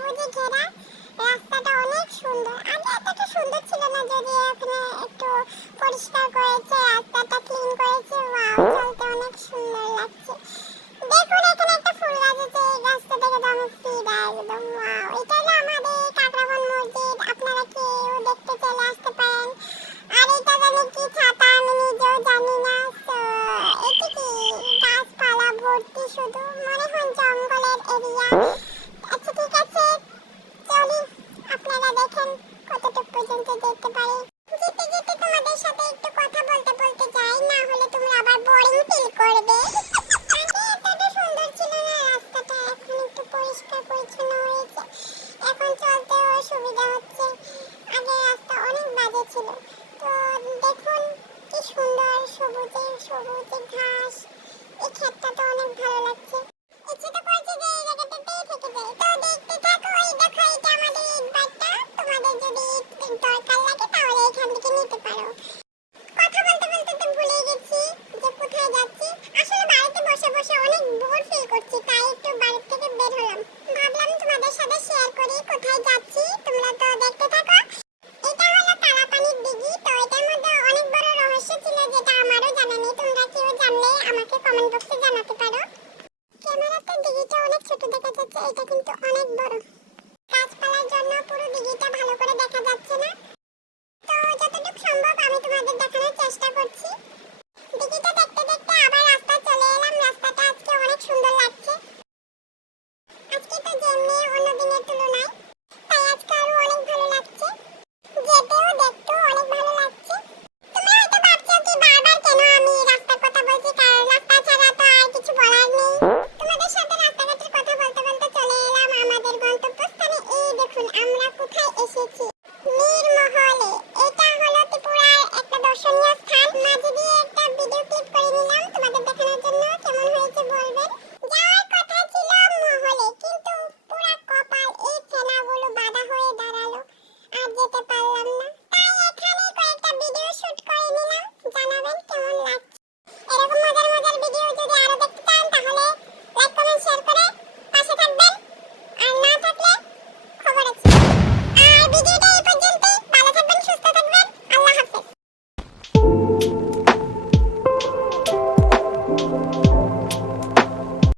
সবুজে ঘেরা। রাস্তাটা অনেক সুন্দর, আগে এতটা সুন্দর ছিল না, যদি এখানে একটু পরিষ্কার করেছে, রাস্তাটা ক্লিন করেছে। ওয়াও, চলতে অনেক সুন্দর লাগছে। দেখুন এখানে একটা ফুল গাছ আছে, এই গাছটা দেখে তো আমি ফিদা একদম। ওয়াও, এটা হলো আমাদের কাকরাবন মসজিদ। আপনারা কেউ দেখতে চলে আসতে পারেন। আর এটা জানি কি ছাতা, আমি নিজেও জানি না। তো এটি কি গাছপালা ভর্তি, শুধু মনে হয় জঙ্গলের এরিয়া। আচ্ছা ঠিক আছে, চলি, আপনারা দেখেন কতটুকু পর্যন্ত যেতে পারি। যেতে যেতে তোমাদের সাথে একটু কথা বলতে বলতে যাই, না হলে তোমরা আবার বোরিং ফিল করবে। আগে এতটা সুন্দর ছিল না রাস্তাটা, এখন একটু পরিষ্কার পরিচ্ছন্ন হয়েছে, এখন চলতেও সুবিধা হচ্ছে। আগে রাস্তা অনেক বাজে ছিল। তো দেখুন কি সুন্দর সবুজে সবুজে ঘাস, এই ক্ষেতটা তো অনেক ভালো লাগছে। ইচ্ছে তো করছে যে এই জায়গাটাতেই থেকে যাই। তো দেখতে থাকো, এই দেখো এটা আমাদের ইট ভাটা। তোমাদের যদি ইট দরকার লাগে তাহলে এখান থেকে নিতে পারো। কথা বলতে বলতে তো ভুলে গেছি যে কোথায় যাচ্ছি। আসলে বাড়িতে বসে বসে অনেক বোর ফিল করছি, তাই একটু বাড়ি থেকে বের হলাম। ভাবলাম তোমাদের সাথে শেয়ার করি কোথায় যাচ্ছি, তোমরা তো দেখতে থাকো। এটা হলো কালাপানির দিঘি। তো এটার মধ্যে অনেক বড় রহস্য ছিল, যেটা আমারও জানা নেই। তোমরা কেউ জানলে আমাকে কমেন্ট বক্সে জানাতে পারো। ক্যামেরাতে দিঘিটা অনেক ছোট দেখা যাচ্ছে, এটা কিন্তু অনেক বড়। গাছপালার জন্য পুরো দিঘিটা ভালো করে দেখা যাচ্ছে না। তো যতটুকু সম্ভব আমি তোমাদের দেখানোর চেষ্টা করছি। দিঘিটা দেখতে দেখতে আবার রাস্তা চলে এলাম। রাস্তাটা আজকে অনেক সুন্দর লাগছে। আজকে তো যেমনি অন্য দিনের তুলনায়, তাই আজকে আরো অনেক ভালো লাগছে। যেতেও দেখতেও অনেক ভালো লাগছে। তোমরা হয়তো ভাবছো কি বারবার কেন আমি রাস্তার কথা বলছি, কারণ রাস্তা ছাড়া তো আর কিছু বলার নেই। তোমাদের সাথে রাস্তাঘাটের কথা বলতে বলতে চলে এলাম আমাদের গন্তব্যস্থানে। এই দেখুন আমরা কোথায় এসেছি।